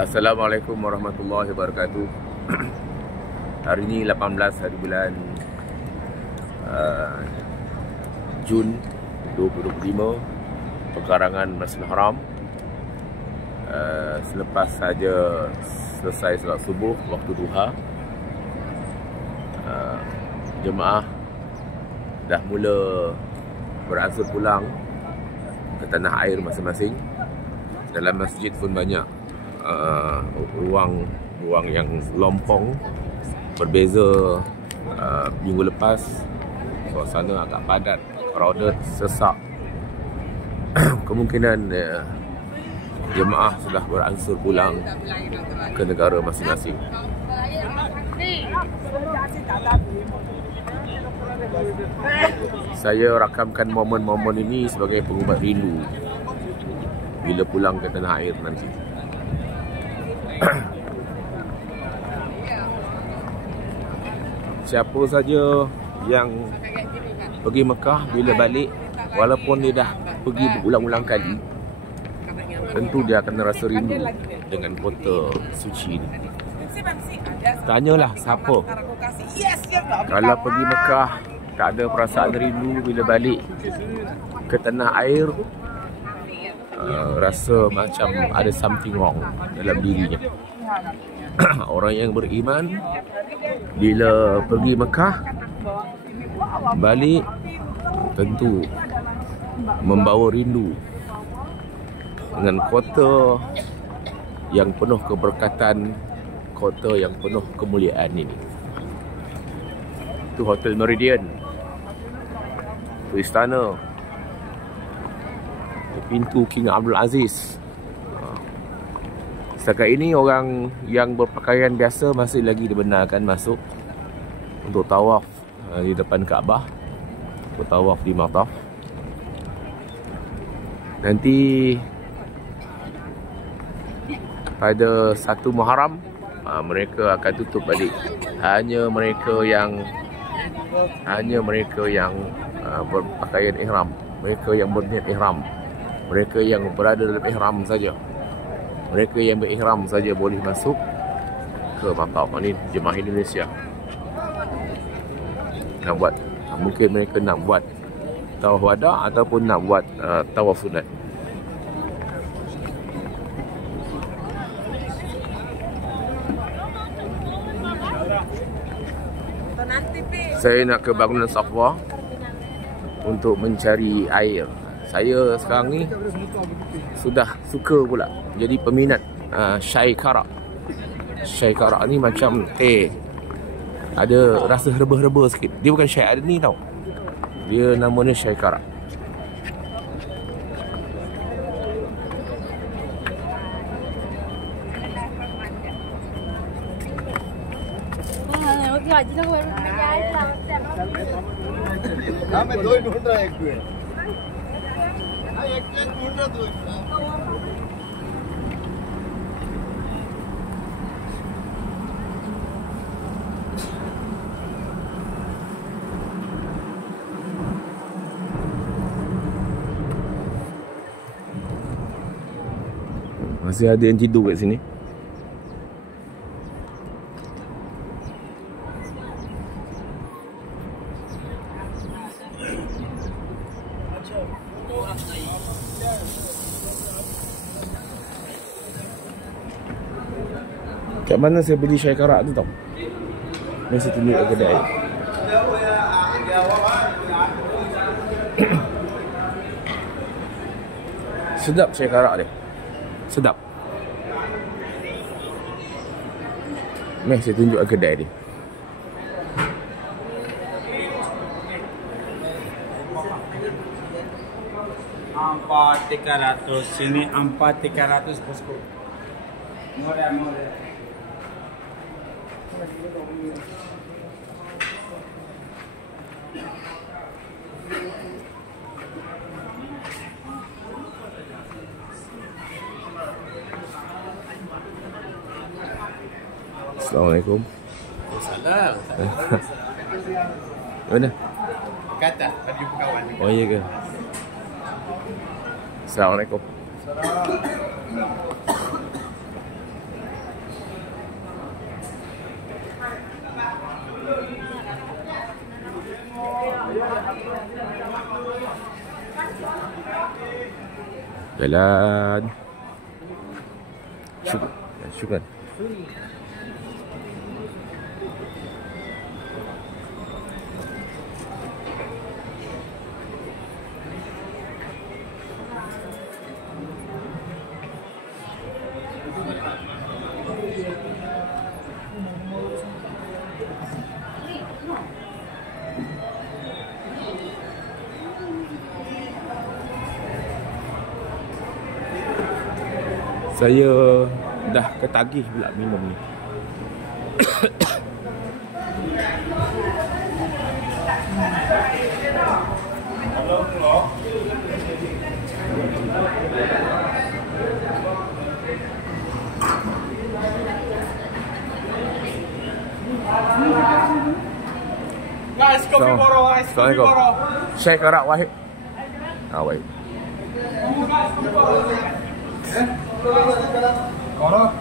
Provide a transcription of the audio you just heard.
Assalamualaikum warahmatullahi wabarakatuh. Hari ini 18 hari bulan Jun 2025, Pekarangan Masjidil Haram. Selepas saja selesai solat subuh waktu duha, jemaah dah mula beransur pulang ke tanah air masing-masing. Dalam masjid pun banyak ruang yang lompong. Berbeza minggu lepas, suasana agak padat, crowded, sesak. Kemungkinan jemaah sudah beransur pulang ke negara masing-masing. Saya rakamkan momen-momen ini sebagai pengubat rindu bila pulang ke tanah air nanti. Siapa saja yang pergi Mekah, bila balik, walaupun dia dah pergi berulang-ulang kali, tentu dia akan rasa rindu dengan kota suci ini. Tanyalah siapa, kalau pergi Mekah tak ada perasaan rindu, bila balik ke tanah air rasa macam ada something wrong dalam dirinya. Orang yang beriman bila pergi Mekah, balik tentu membawa rindu dengan kota yang penuh keberkatan, kota yang penuh kemuliaan ini. Itu Hotel Meridian, itu istana, pintu King Abdul Aziz. Setakat ini orang yang berpakaian biasa masih lagi dibenarkan masuk untuk tawaf di depan Kaabah, untuk tawaf di Mataf. Nanti pada 1 Muharram mereka akan tutup balik. Hanya mereka yang berpakaian ihram, mereka yang berniat ihram, mereka yang berada dalam ihram saja, mereka yang berihram saja boleh masuk ke Mataf. Ini jemaah Indonesia nak buat, mungkin mereka nak buat tawaf wada ataupun nak buat tawaf sunat. Saya nak ke bangunan Safwa untuk mencari air. Saya sekarang ni sudah suka pula jadi peminat syai karak. Syai karak ni macam ada rasa herba-herba sikit. Dia bukan syai ada ni tau. Dia namanya syai karak. Masih ada yang tidur kat sini. Kat mana saya beli syai karak tu tau? Ni saya tunjuk kat kedai. Sedap syai karak dia. Sedap. Ni saya tunjuk kat kedai dia. Empat 300 sini, 4 300 bosku. More. Assalamualaikum. Salam. Mana? Kata tadi jumpa kawan. Oh iya ke? Assalamualaikum. Jalan. Syukran. Saya dah ketagih pula minum ni. Guys, kopi boro, guys. Kopi boro. Syekh Karak Wahid. Baik. Boro.